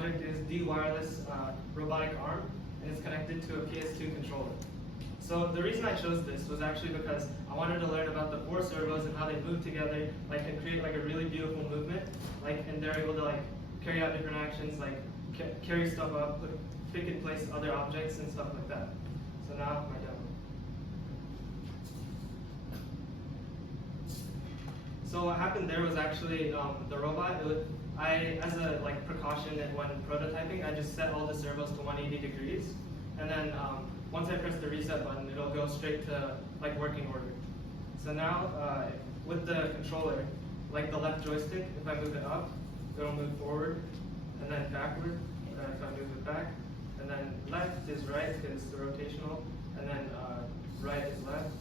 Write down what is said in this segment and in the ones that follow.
project is the wireless robotic arm, and it's connected to a PS2 controller. So the reason I chose this was actually because I wanted to learn about the 4 servos and how they move together, like, and create like a really beautiful movement, like, and they're able to like carry out different actions, like carry stuff up, pick and place other objects and stuff like that. So now my demo. So what happened there was actually the robot. As a like precaution when prototyping, I just set all the servos to 180 degrees, and then once I press the reset button, it'll go straight to like working order. So now with the controller, like the left joystick, if I move it up, it'll move forward, and then backward if I move it back, and then left is right because it's the rotational, and then right is left,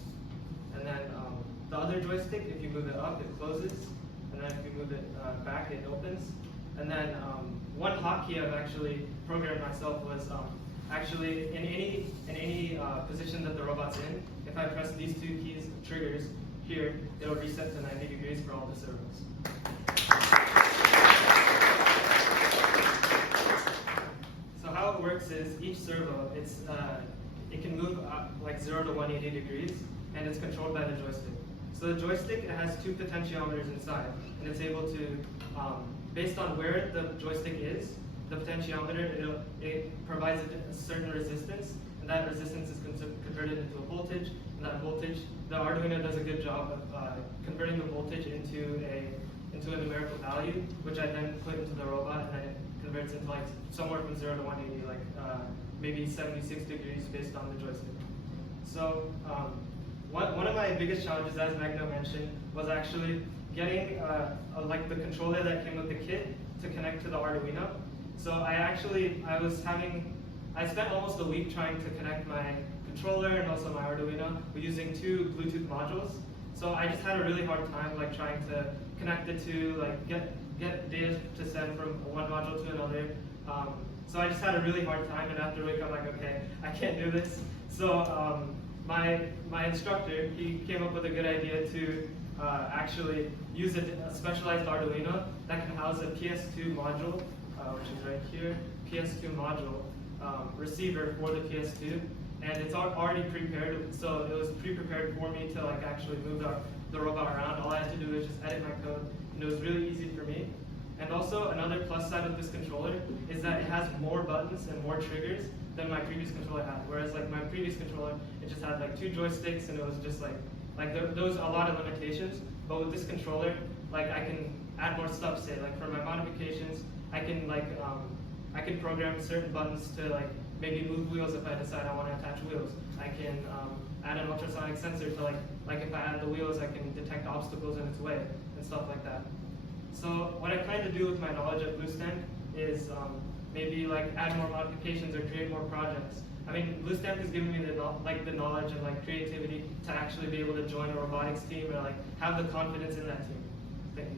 and then the other joystick, if you move it up, it closes, and then if you move it back, it opens. And then one hotkey I've actually programmed myself was actually in any position that the robot's in, if I press these 2 keys, triggers, here, it'll reset to 90 degrees for all the servos. So how it works is each servo, it can move like 0 to 180 degrees, and it's controlled by the joystick. So the joystick, it has 2 potentiometers inside, and it's able to, based on where the joystick is, the potentiometer, it provides a certain resistance, and that resistance is converted into a voltage, and that voltage, the Arduino does a good job of converting the voltage into a numerical value, which I then put into the robot, and then it converts into like somewhere from 0 to 180, like maybe 76 degrees based on the joystick. So one of my biggest challenges, as Magno mentioned, was actually getting like the controller that came with the kit to connect to the Arduino. So I spent almost a week trying to connect my controller and also my Arduino using 2 Bluetooth modules. So I just had a really hard time like trying to connect the 2, like get data to send from one module to another. So I just had a really hard time, and after a week I'm like, okay, I can't do this. So my instructor, he came up with a good idea to actually use a specialized Arduino that can house a PS2 module, which is right here, PS2 module receiver for the PS2, and it's already prepared. So it was pre-prepared for me to like actually move the robot around. All I had to do was just edit my code, and it was really easy for me. And also another plus side of this controller is that it has more buttons and more triggers than my previous controller had. Whereas like my previous controller, it just had like 2 joysticks, and it was just like there was a lot of limitations. But with this controller, like I can add more stuff. Say like for my modifications, I can like I can program certain buttons to like maybe move wheels if I decide I want to attach wheels. I can add an ultrasonic sensor to like if I add the wheels, I can detect obstacles in its way and stuff like that. So what I plan to do with my knowledge at BlueStamp is maybe like add more modifications or create more projects. I mean, BlueStamp is giving me the knowledge and like creativity to actually be able to join a robotics team and like have the confidence in that team. Thank you.